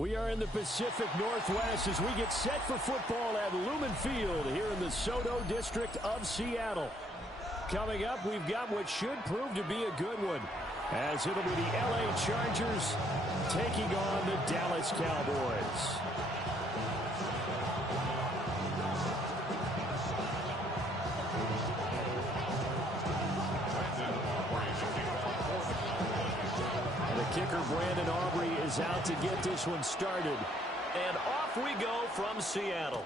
We are in the Pacific Northwest as we get set for football at Lumen Field here in the Soto district of Seattle. Coming up, we've got what should prove to be a good one, as it'll be the LA Chargers taking on the Dallas Cowboys. Kicker Brandon Aubrey is out to get this one started. And off we go from Seattle.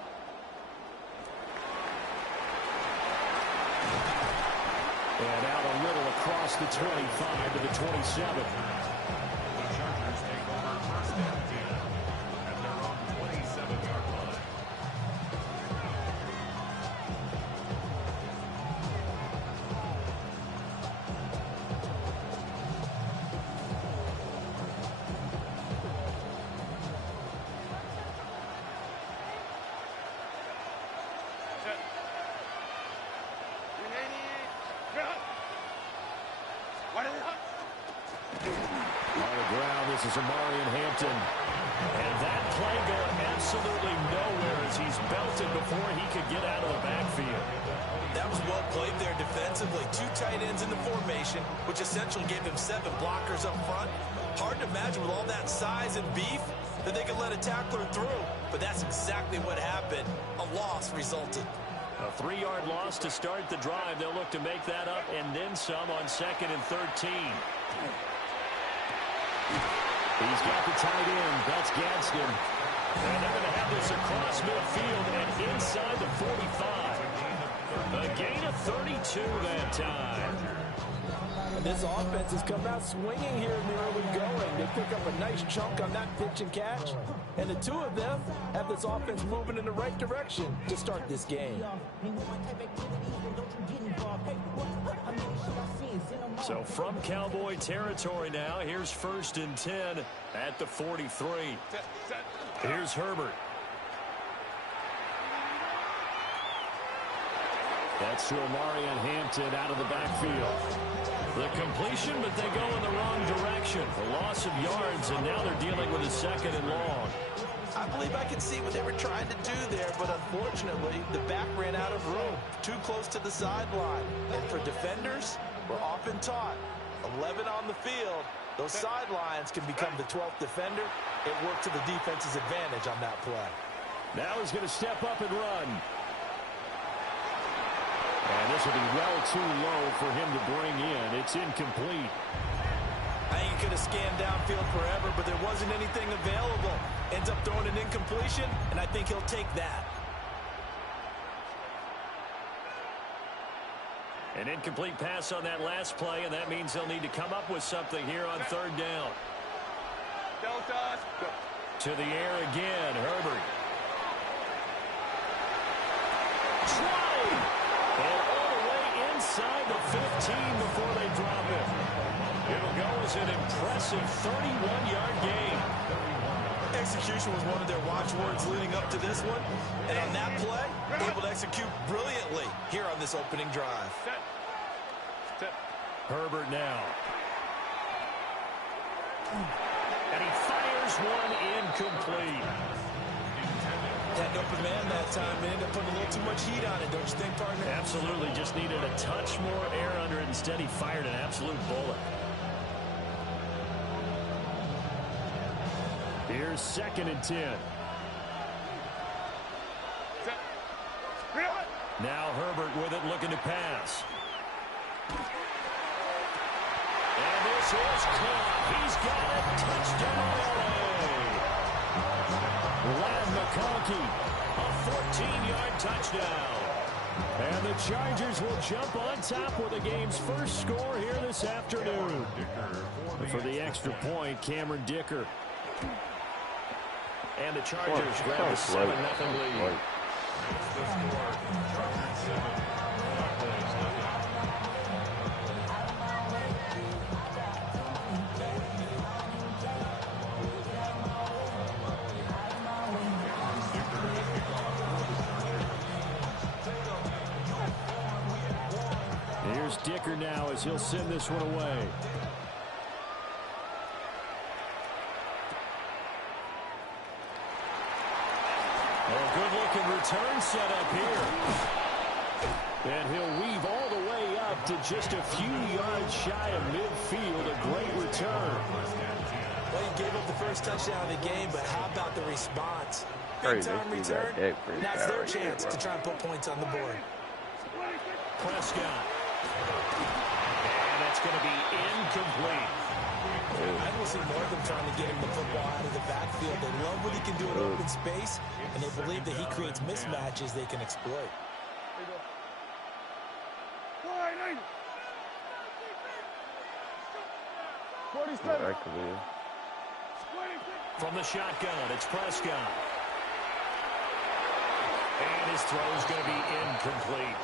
And out a little across the 25 to the 27. The Chargers take over first and 10 at their own 27-yard line. This is Amarian Hampton. And that play going absolutely nowhere as he's belted before he could get out of the backfield. That was well played there defensively. Two tight ends in the formation, which essentially gave him 7 blockers up front. Hard to imagine with all that size and beef that they could let a tackler through. But that's exactly what happened. A loss resulted. A 3-yard loss to start the drive. They'll look to make that up and then some on 2nd and 13. He's got the tight end. That's Gadsden. And they're going to have this across midfield and inside the 45. A gain of 32 that time. And this offense has come out swinging here in the early going. They pick up a nice chunk on that pitch and catch. And the two of them have this offense moving in the right direction to start this game. So from Cowboy territory now, here's 1st and 10 at the 43. Here's Herbert. That's to Amarian Hampton out of the backfield. The completion, but they go in the wrong direction. A loss of yards, and now they're dealing with a 2nd and long. I believe I can see what they were trying to do there, but unfortunately, the back ran out of room. Too close to the sideline. And for defenders, we're often taught, 11 on the field, those sidelines can become the 12th defender. It worked to the defense's advantage on that play. Now he's going to step up and run. And this will be well too low for him to bring in. It's incomplete. I think he could have scanned downfield forever, but there wasn't anything available. Ends up throwing an incompletion, and I think he'll take that. An incomplete pass on that last play, and that means they'll need to come up with something here on 3rd down. To the air again, Herbert. Try! And all the way inside the 15 before they drop it. It'll go as an impressive 31-yard gain. Execution was one of their watchwords leading up to this one. And on that play, able to execute brilliantly here on this opening drive. Herbert now. And he fires one incomplete. Had an open man that time and ended up putting a little too much heat on it, don't you think, partner? Absolutely. Just needed a touch more air under it. Instead, he fired an absolute bullet. Here's 2nd and 10. Now Herbert with it, looking to pass. And this is caught. He's got it. Touchdown, LA. Lad McConkey, a 14-yard touchdown. And the Chargers will jump on top with the game's first score here this afternoon. For the extra point, Cameron Dicker. And the Chargers grab a 7-0 lead. Here's Dicker now as he'll send this one away. A good-looking return set up here. And he'll weave all the way up to just a few yards shy of midfield. A great return. Well, he gave up the first touchdown of the game, but how about the response? Big-time return. Now it's their chance to try and put points on the board. Prescott. And that's going to be incomplete. I will see more of them trying to get him the football out of the backfield. They love what he can do in open space, and they believe that he creates mismatches they can exploit. From the shotgun, it's Prescott. And his throw is going to be incomplete.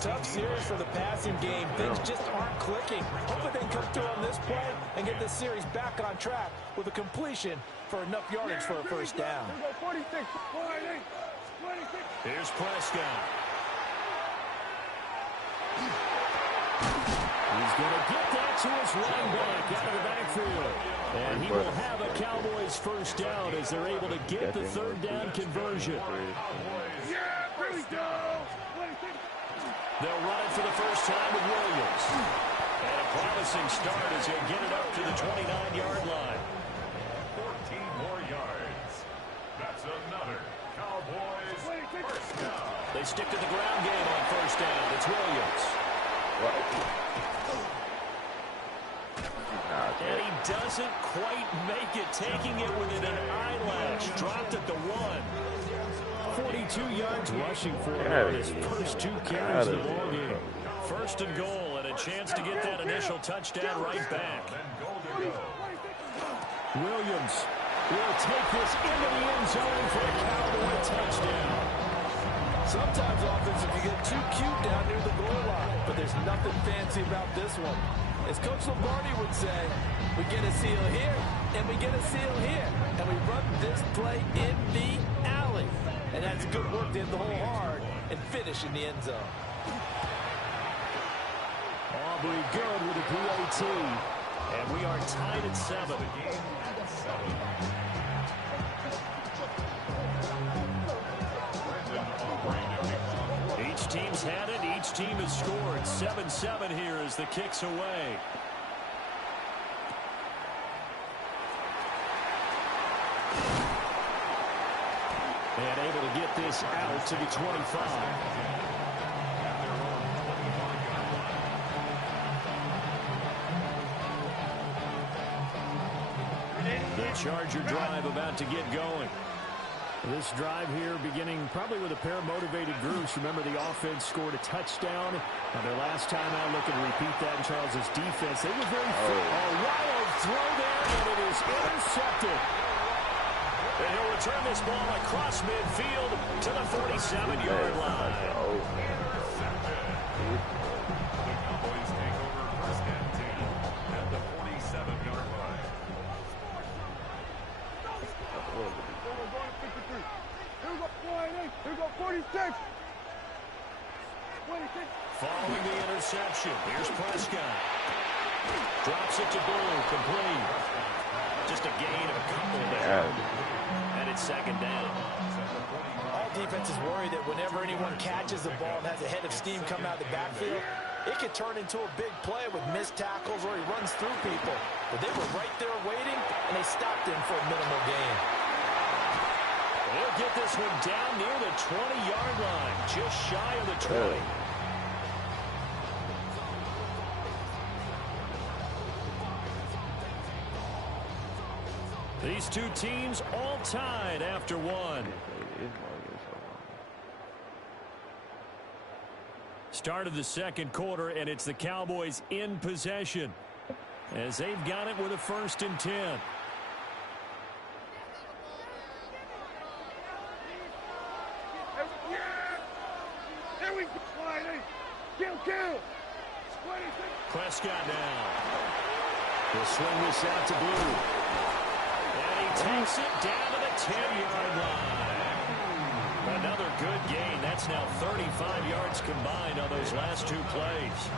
Tough series for the passing game. Things just aren't clicking. Hopefully they can come through on this play and get this series back on track with a completion for enough yardage for a first down. Here's Prescott. He's going to get that to his running back out of the backfield. And he will have a Cowboys first down as they're able to get the third down conversion. They'll run it for the first time with Williams. And a promising start as he'll get it up to the 29-yard line. 14 more yards. That's another Cowboys first down. They stick to the ground game on first down. It's Williams. And he doesn't quite make it, taking it within an eyelash. Dropped at the 1. 42 yards rushing for him on his first 2 carries of the ball game. First and goal, and a chance to get that initial touchdown right back. Williams will take this into the end zone for a Cowboy touchdown. Sometimes offensive you get too cute down near the goal line, but there's nothing fancy about this one. As Coach Lombardi would say, we get a seal here, and we get a seal here, and we run this play in the alley. And that's good work to hit the hole hard and finish in the end zone. Aubrey good with a PAT, and we are tied at 7. Each team's had it. Each team has scored. 7-7 here as the kick's away. And able to get this out to the 25. The Charger drive about to get going. This drive here beginning probably with a pair of motivated groups. Remember, the offense scored a touchdown. And their last time out, looking to repeat that in Charles's defense. They were very fit. A wild throw there, and it is intercepted. And he'll return this ball across midfield to the 47-yard line. Cowboys take over first and 10 at the 47-yard line. Here we go, 46. Following the interception, here's Prescott. Drops it to Blue, complete. Just a gain of a couple there. And it's second down. All defenses worry that whenever anyone catches the ball and has a head of steam come out of the backfield, it could turn into a big play with missed tackles or he runs through people. But they were right there waiting, and they stopped him for a minimal gain. They'll get this one down near the 20-yard line, just shy of the 20. These two teams all tied after one. Start of the second quarter, and it's the Cowboys in possession as they've got it with a 1st and 10. Here we go. Kill. Prescott now. He'll swing this out to Blue. And he takes it down to the 10-yard line. Another good gain. That's now 35 yards combined on those last 2 plays.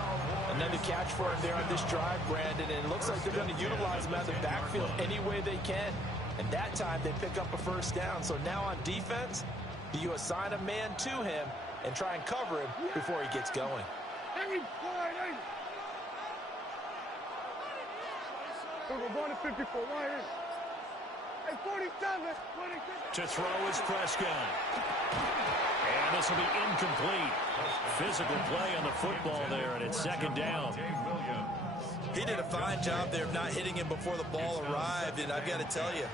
Another catch for him there on this drive, Brandon, and it looks like they're going to utilize him out of the backfield any way they can. And that time they pick up a first down. So now on defense, do you assign a man to him and try and cover him before he gets going? We're going to 54. Lions. Hey, 47. To throw is Prescott. And this will be incomplete. Physical play on the football there, and it's second down. He did a fine job there of not hitting him before the ball arrived, and I've got to tell you,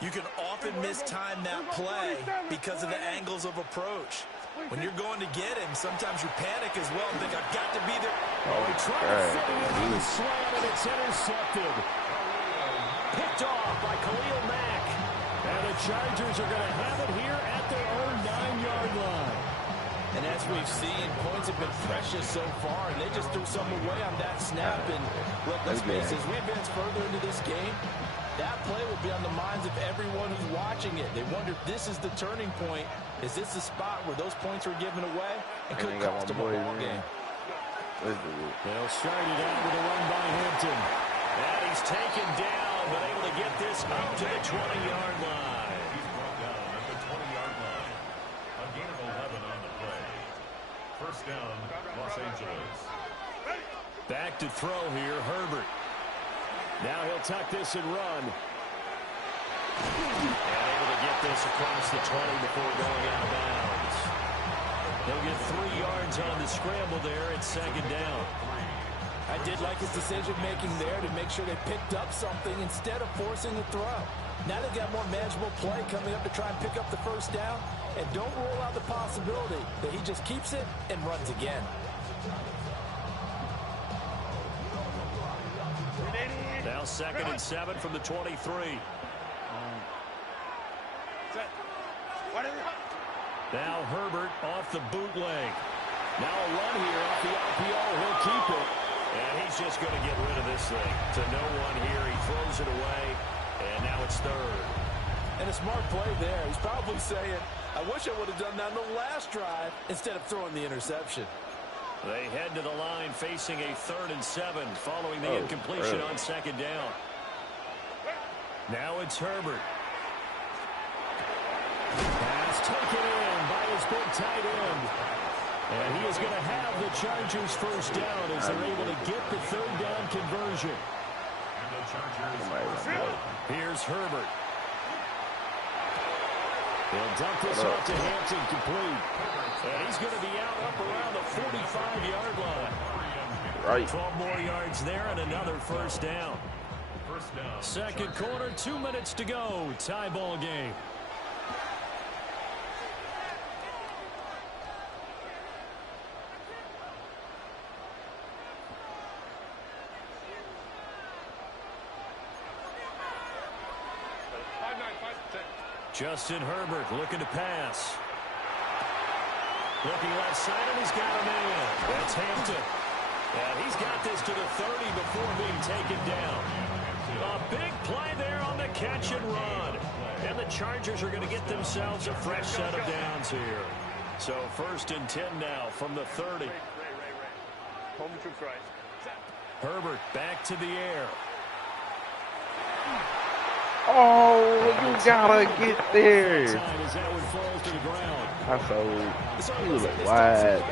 you can often mistime that play because of the angles of approach. When you're going to get him, sometimes you panic as well and think, I've got to be there. Oh, he tried to fit it into the slant, and it's intercepted. Picked off by Khalil Mack. And the Chargers are going to have it here at their own 9-yard line. And as we've seen, points have been precious so far, and they just threw some away on that snap. And look, let's face it, as we advance further into this game, that play will be on the minds of everyone who's watching it. They wonder if this is the turning point. Is this the spot where those points were given away and could cost them a ball game? They'll start it out with a run by Hampton. And he's taken down, but able to get this up to the 20-yard line. He's brought down at the 20-yard line. A gain of 11 on the play. First down, Los Angeles. Back to throw here, Herbert. Now he'll tuck this and run. And able to get this across the 20 before going out of bounds. He'll get 3 yards on the scramble there. It's second down. I did like his decision-making there to make sure they picked up something instead of forcing the throw. Now they've got more manageable play coming up to try and pick up the first down. And don't rule out the possibility that he just keeps it and runs again. Now 2nd and 7 from the 23. Now Herbert off the bootleg. Now a run here off the RPO. He'll keep it. And he's just going to get rid of this thing. To no one here. He throws it away. And now it's 3rd. And a smart play there. He's probably saying, I wish I would have done that on the last drive instead of throwing the interception. They head to the line facing a 3rd and 7 following the incompletion on 2nd down. Now it's Herbert. Pass taken in by his big tight end. And he is going to have the Chargers first down as they're able to get the 3rd down conversion. Here's Herbert. He'll dump this off to Hampton, complete. And he's going to be out up around the 45-yard line. Right. 12 more yards there and another first down. Second quarter, 2 minutes to go. Tie ball game. Justin Herbert looking to pass. Looking left side, and he's got a man. That's Hampton. And he's got this to the 30 before being taken down. A big play there on the catch and run. And the Chargers are going to get themselves a fresh set of downs here. So 1st and 10 now from the 30. Herbert back to the air. Oh, you gotta get there. That's so he was like wide.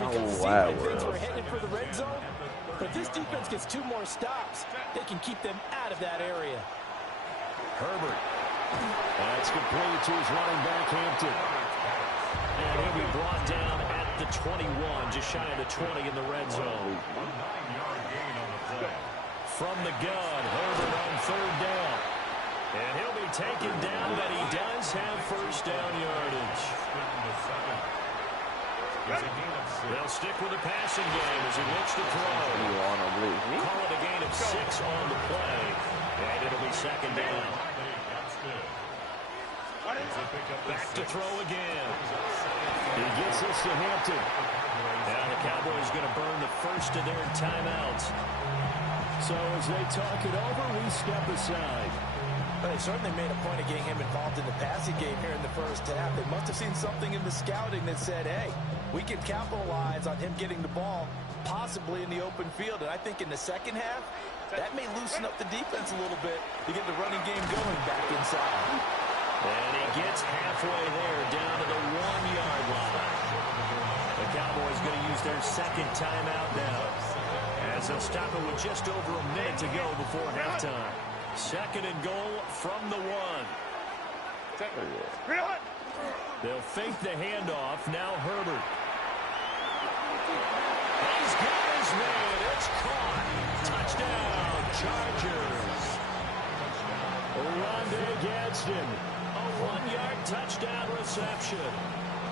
Oh, wide world. We're headed for the red zone, but this defense gets 2 more stops. They can keep them out of that area. Herbert. That's complete to his running back, Hampton. And he'll be brought down at the 21, just shy of the 20 in the red zone. From the gun, Herbert on 3rd down. And he'll be taken down, but he does have first down yardage. They'll stick with the passing game as he looks to throw. Call it a gain of 6 on the play. And it'll be second down. Back to throw again. He gets this to Hampton. Now the Cowboys going to burn the first of their timeouts. So as they talk it over, we step aside. Well, they certainly made a point of getting him involved in the passing game here in the first half. They must have seen something in the scouting that said, hey, we can capitalize on him getting the ball, possibly in the open field. And I think in the second half, that may loosen up the defense a little bit to get the running game going back inside. And he gets halfway there, down to the 1-yard line. The Cowboys going to use their second timeout now, as they'll stop it with just over a minute to go before halftime. Second and goal from the 1. They'll fake the handoff. Now Herbert. He's got his man. It's caught. Touchdown, Chargers. Rondé Gadsden. A 1-yard touchdown reception.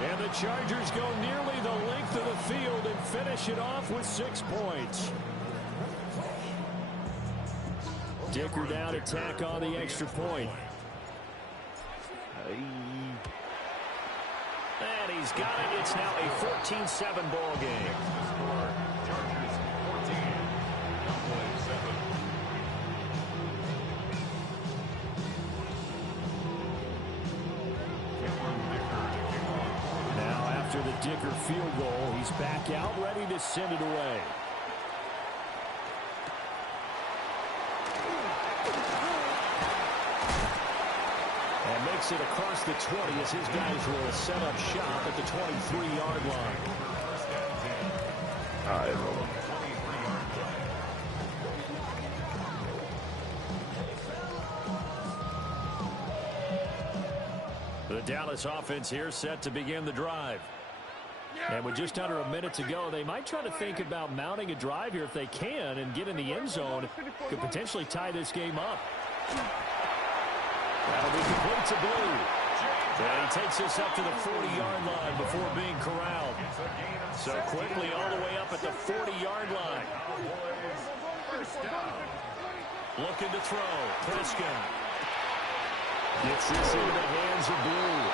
And the Chargers go nearly the length of the field and finish it off with 6 points. Dicker down to tack on the extra point. And he's got it. It's now a 14-7 ball game. Chargers 14, Cowboys 7. Now after the Dicker field goal, he's back out ready to send it away. And makes it across the 20 as his guys will set up shop at the 23-yard line. All right, bro. The Dallas offense here set to begin the drive. And with just under a minute to go, they might try to think about mounting a drive here if they can and get in the end zone. Could potentially tie this game up. That'll be complete to Blue. And he takes us up to the 40-yard line before being corralled. So quickly all the way up at the 40-yard line. Looking to throw. Prescott. Gets this into the hands of Blue.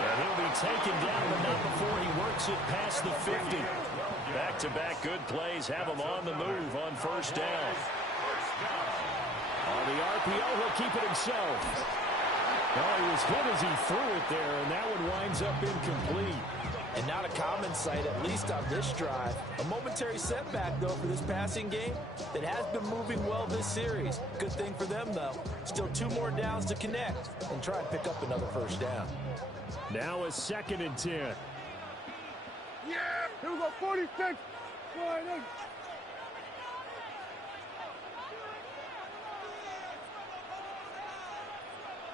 And he'll be taken down, but not before he works it past the 50. Back-to-back good plays have him on the move on first down. On the RPO, he'll keep it himself. Oh, he was hit as he threw it there, and that one winds up incomplete. And not a common sight, at least on this drive. A momentary setback, though, for this passing game that has been moving well this series. Good thing for them, though. Still 2 more downs to connect and try and pick up another first down. Now a 2nd and 10. Yeah! Here we go, 46. Go ahead.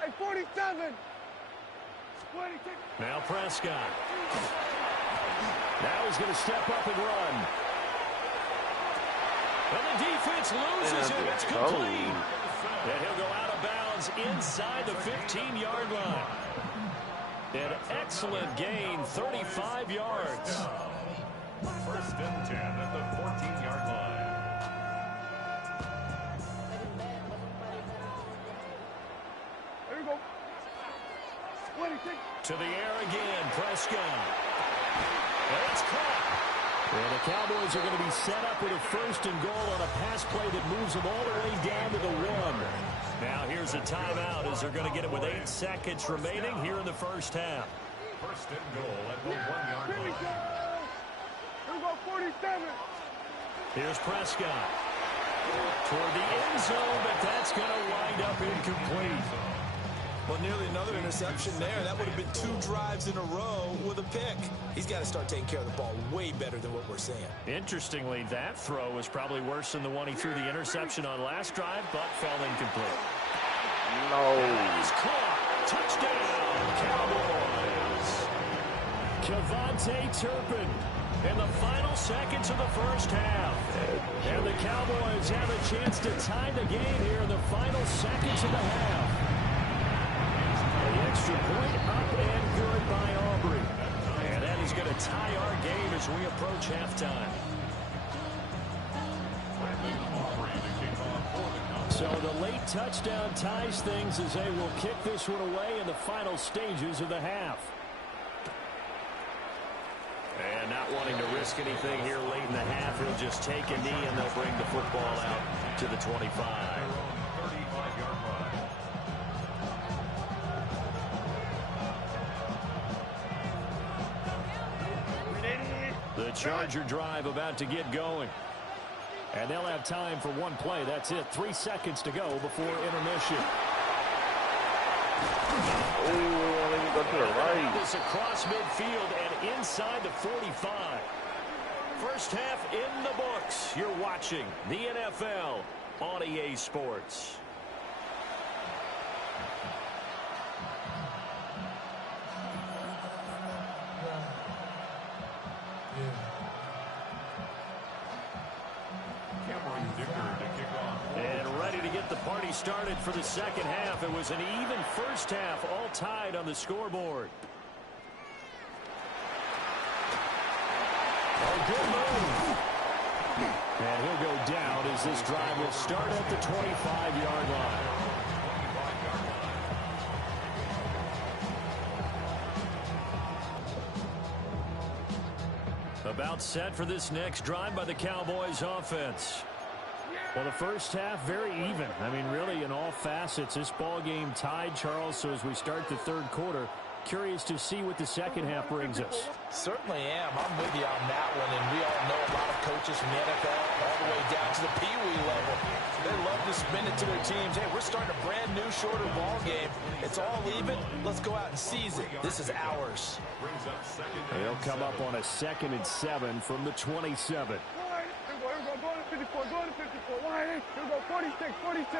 Hey, 47. 26. Now Prescott. Now he's going to step up and run. And the defense loses him. It's complete. And he'll go out of bounds inside the 15-yard line. An excellent gain, 35 yards. First and 10 at the 14-yard line. There you go. 26. To the air again, Prescott. And it's caught. And the Cowboys are going to be set up with a 1st and goal on a pass play that moves them all the way down to the 1. Now here's a timeout as they're going to get it with 8 seconds remaining here in the first half. First and goal at the 1-yard line. Here we go, 47. Here's Prescott. Toward the end zone, but that's going to wind up incomplete. Well, nearly another interception there. That would have been 2 drives in a row with a pick. He's got to start taking care of the ball way better than what we're seeing. Interestingly, that throw was probably worse than the one he threw the interception on last drive, but fell incomplete. No. He's caught. Touchdown, Cowboys. Kevontae Turpin in the final seconds of the first half. And the Cowboys have a chance to tie the game here in the final seconds of the half. The extra point up and good by Aubrey. And that is going to tie our game as we approach halftime. So the late touchdown ties things as they will kick this one away in the final stages of the half. And not wanting to risk anything here late in the half, he'll just take a knee and they'll bring the football out to the 25. The Charger drive about to get going. And they'll have time for one play. That's it. 3 seconds to go before intermission. Oh, let me go to the right. This across midfield and inside the 45. First half in the books. You're watching the NFL on EA Sports. And ready to get the party started for the second half. It was an even first half, all tied on the scoreboard. Oh, good move. And he'll go down as this drive will start at the 25-yard line. About set for this next drive by the Cowboys offense. Well, the first half, very even. I mean, really, in all facets, this ball game tied, Charles. So as we start the third quarter, curious to see what the second half brings us. Certainly am. I'm with you on that one. And we all know a lot of coaches from the NFL all the way down to the Pee Wee level. They love to spin it to their teams. Hey, we're starting a brand new, shorter ball game. It's all even. Let's go out and seize it. This is ours. They'll come up on a 2nd and 7 from the 27. Go to 54, go to 54. Line, here we go, 46, 46.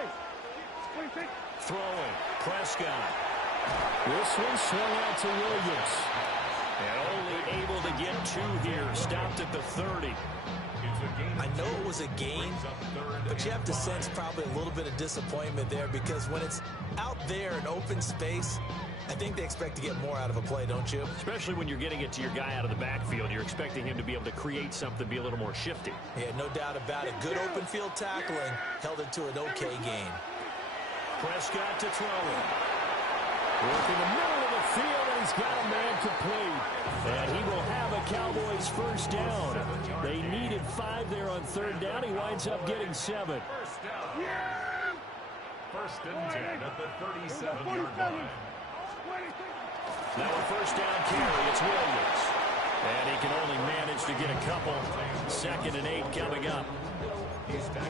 46. Throwing, Prescott. This one swung out to Williams. And only able to get 2 here. Stopped at the 30. I know it was a gain, but you have to sense probably a little bit of disappointment there because when it's out there in open space, I think they expect to get more out of a play, don't you? Especially when you're getting it to your guy out of the backfield. You're expecting him to be able to create something, be a little more shifty. Yeah, no doubt about it. Good open field tackling held it to an okay gain. Prescott to throw it. Work in the middle of the field, and he's got a man complete. And he will have a Cowboys first down. They needed 5 there on 3rd down. He winds up getting 7. First and 10 at the 37-yard line. Now a first down carry. It's Williams. And he can only manage to get a couple. 2nd and 8 coming up.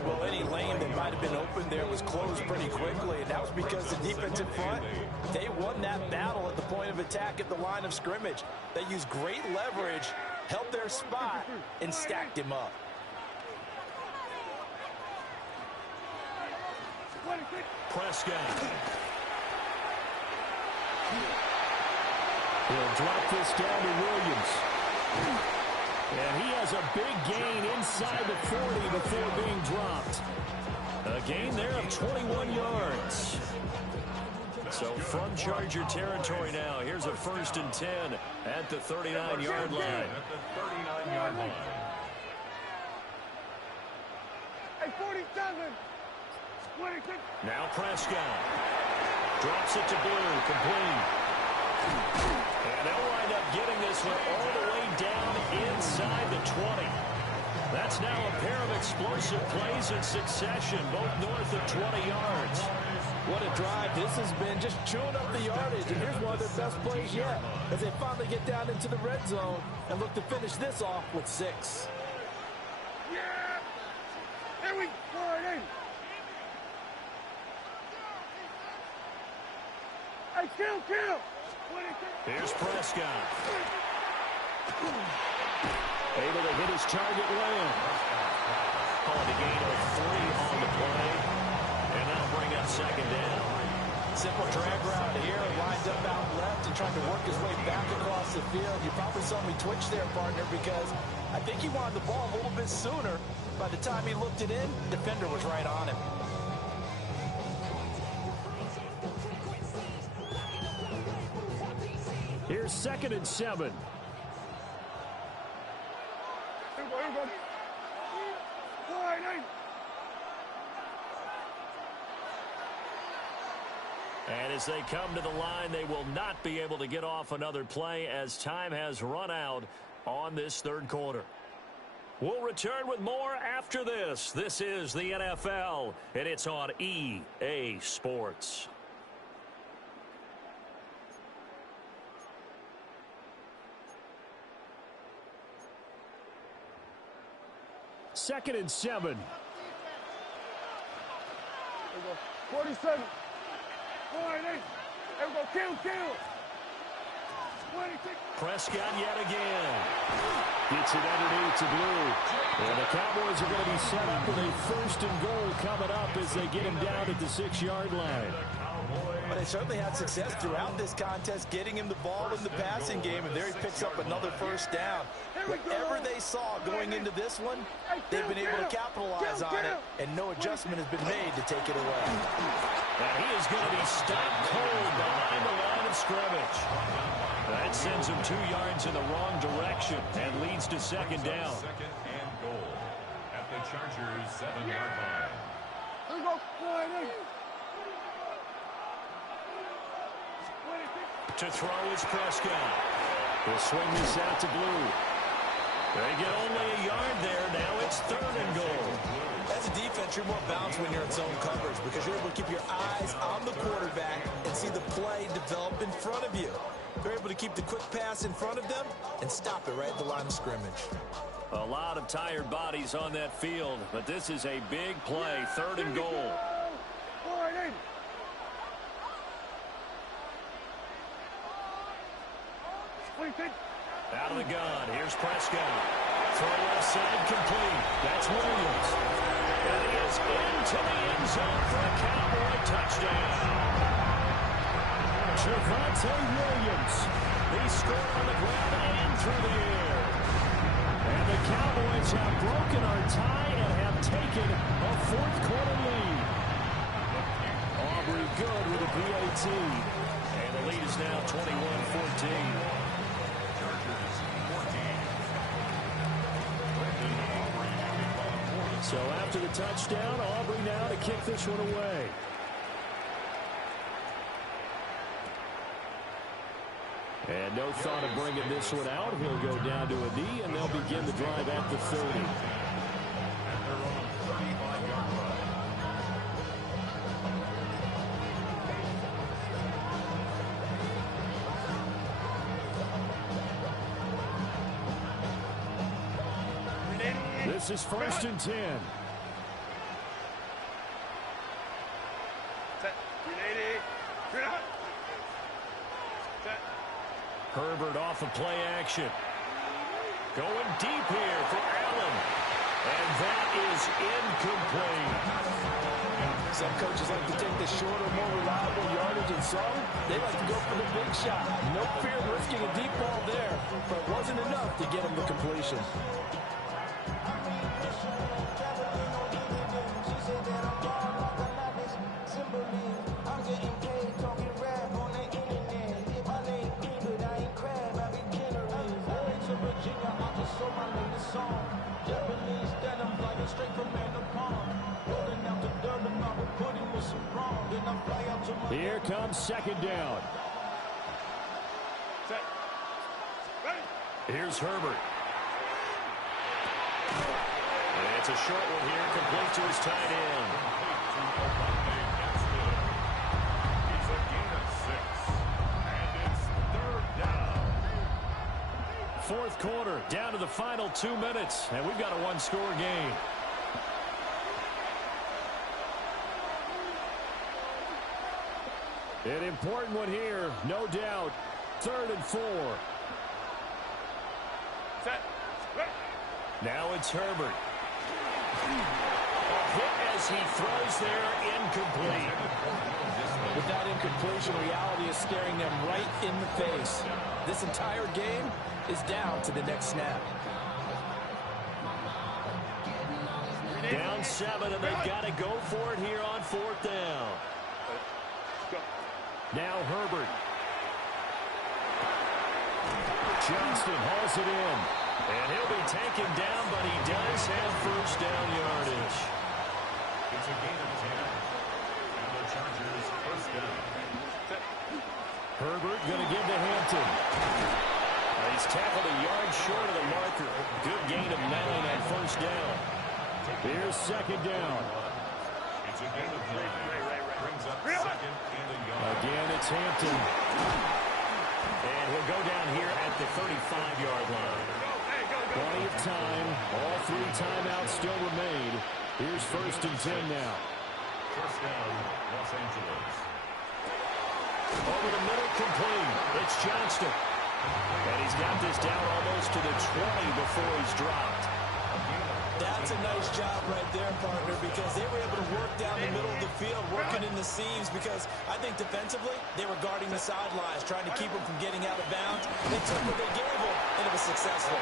Well, any lane that might have been open there was closed pretty quickly, and that was because the defensive front, they won that battle at the point of attack at the line of scrimmage. They used great leverage, held their spot, and stacked him up. Prescott. He'll drop this down to Williams. And he has a big gain inside the 40 before being dropped. A gain there of 21 yards. So from Charger territory now, here's a 1st and 10 at the 39-yard line. At the 39-yard line. Hey, 47. 26. Now Prescott. Drops it to Blue, complete. And they'll wind up getting this one all the way down inside the 20. That's now a pair of explosive plays in succession, both north of 20 yards. What a drive. This has been just chewing up the yardage, and here's one of their best plays yet as they finally get down into the red zone and look to finish this off with 6. Yeah. Here we go. Hey, kill. Here's Prescott. Able to hit his target land. Calling a gain of 3 on the play. And that'll bring up 2nd down. Simple drag route here, lined up out left and trying to work his way back across the field. You probably saw me twitch there, partner, because I think he wanted the ball a little bit sooner. By the time he looked it in, the defender was right on him. Here's 2nd and 7. Here we go. Line, hey. And as they come to the line, they will not be able to get off another play as time has run out on this 3rd quarter. We'll return with more after this. This is the NFL, and it's on EA Sports. 2nd and 7. Here we go. 47. 48. Here we go. Kill. 26. Prescott yet again. Gets it underneath to Blue. And the Cowboys are going to be set up with a 1st and goal coming up as they get him down at the 6-yard line. But they certainly had success throughout this contest, getting him the ball in the passing game, and there he picks up another 1st down. Whatever they saw going into this one, they've been able to capitalize on it, and no adjustment has been made to take it away. And he is going to be stopped cold behind the line of scrimmage. That sends him 2 yards in the wrong direction and leads to 2nd down. 2nd and goal at the Chargers' 7-yard line. Here we go. 48. To throw is Prescott. He'll swing this out to Blue. They get only a yard there. Now it's 3rd and goal. As a defense, you're more balanced when you're in zone coverage because you're able to keep your eyes on the quarterback and see the play develop in front of you. They're able to keep the quick pass in front of them and stop it right at the line of scrimmage. A lot of tired bodies on that field, but this is a big play. 3rd and goal. 48. Out of the gun. Here's Prescott. Throw left side complete. That's Williams. And he is into the end zone for a Cowboy touchdown. Javonte Williams. He scored on the ground and through the air. And the Cowboys have broken our tie and have taken a 4th quarter lead. Aubrey good with a PAT. And the lead is now 21-14. So after the touchdown, Aubrey now to kick this one away. And no thought of bringing this one out. He'll go down to a knee, and they'll begin the drive at the 30. This is 1st and 10. Herbert off of play action. Going deep here for Allen. And that is incomplete. Some coaches like to take the shorter, more reliable yardage, and some, they like to go for the big shot. No fear of risking a deep ball there, but it wasn't enough to get him the completion. Here comes 2nd down. Here's Herbert. And it's a short one here, complete to his tight end. He's a gain of 6. And it's 3rd down. 4th quarter, down to the final 2 minutes, and we've got a 1-score game. An important one here, no doubt. 3rd and 4. Now it's Herbert. A hit as he throws there, incomplete. With that incompletion, reality is staring them right in the face. This entire game is down to the next snap. Down 7, and they've got to go for it here on 4th down. Now Herbert. Johnston hauls it in. And he'll be taken down, but he does have 1st down yardage. It's a gain of 10. And the Chargers 1st down. Herbert going to give to Hampton. He's tackled a yard short of the marker. Good gain of 9 on 1st down. Here's 2nd down. It's a gain of 3. Brings up 2nd and a yard. Again, it's Hampton. And he'll go down here at the 35-yard line. Plenty of time. All 3 timeouts still remain. Here's 1st and 10 now. First down, Los Angeles. Over the middle, complete. It's Johnston. And he's got this down almost to the 20 before he's dropped. That's a nice job right there, partner, because they were able to work down the middle of the field, working in the seams, because I think defensively, they were guarding the sidelines, trying to keep him from getting out of bounds. They took what they gave him, and it was successful.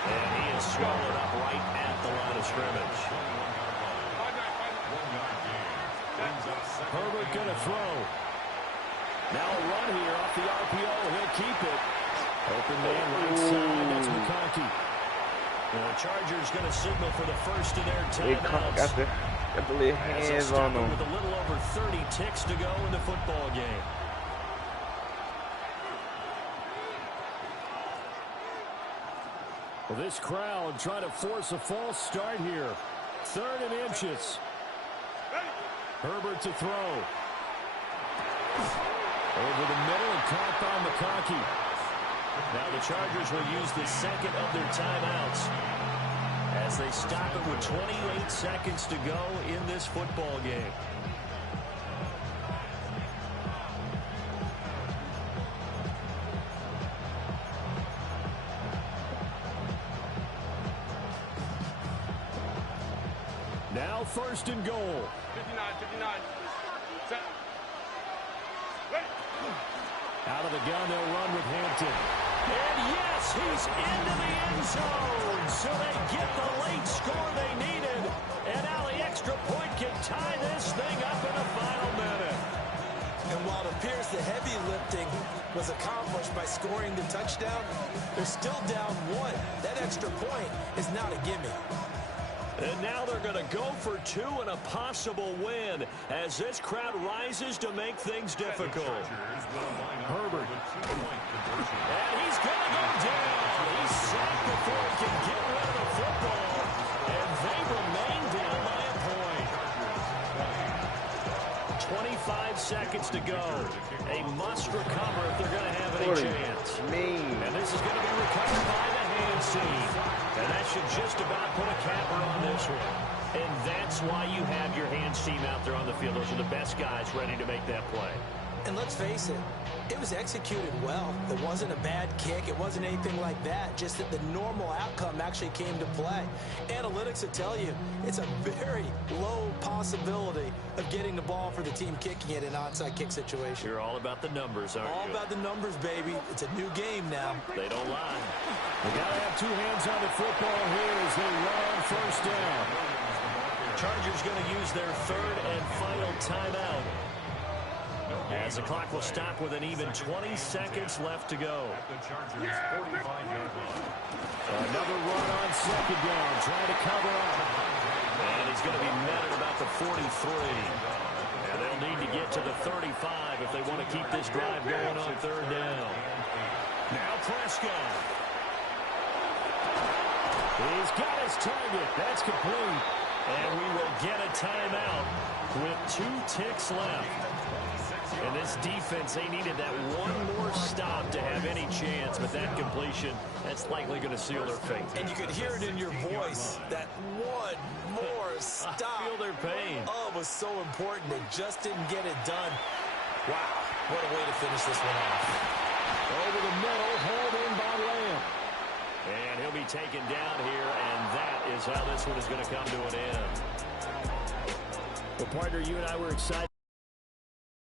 And he is swallowed up right at the line of scrimmage. Herbert going to throw. Now a run here off the RPO. He'll keep it. Open man right side. That's McConkey. The Chargers going to signal for the first of their timeouts. Got the little hands on them. With a little over 30 ticks to go in the football game. Well, this crowd trying to force a false start here. 3rd and inches. Herbert to throw. Over the middle and caught by McConkey. Now the Chargers will use the second of their timeouts as they stop it with 28 seconds to go in this football game. Now 1st and goal. 59. Set. Out of the gun, they'll run with Hampton. And yes, he's into the end zone. So they get the late score they needed. And now the extra point can tie this thing up in the final minute. And while it appears the heavy lifting was accomplished by scoring the touchdown, they're still down 1. That extra point is not a gimme. And now they're going to go for 2 and a possible win as this crowd rises to make things difficult. Herbert. And he's going to go down. He's sacked before he can get rid of the football. And they remain down by a point. 25 seconds to go. A must recover if they're going to have any chance. And this is going to be recovered by the hands team. And that should just about put a capper on this one. And that's why you have your hands team out there on the field. Those are the best guys ready to make that play. And let's face it, it was executed well. It wasn't a bad kick. It wasn't anything like that. Just that the normal outcome actually came to play. Analytics will tell you it's a very low possibility of getting the ball for the team kicking it in an onside kick situation. You're all about the numbers, aren't you? All about the numbers, baby. It's a new game now. They don't lie. They got to have 2 hands on the football here as they run on 1st down. Chargers going to use their 3rd and final timeout. As the clock will stop with an even 20 seconds left to go. Another run on 2nd down, trying to cover up. And he's going to be met at about the 43. And they'll need to get to the 35 if they want to keep this drive going on 3rd down. Now Prescott. He's got his target. That's complete. And we will get a timeout with 2 ticks left. And this defense, they needed that one more stop to have any chance, but that completion, that's likely going to seal their fate. And you could hear it in your voice, that one more stop. I feel their pain. Oh, it was so important. They just didn't get it done. Wow, what a way to finish this one off. Over the middle, hauled in by Lamb. And he'll be taken down here, and that is how this one is going to come to an end. Well, partner, you and I were excited.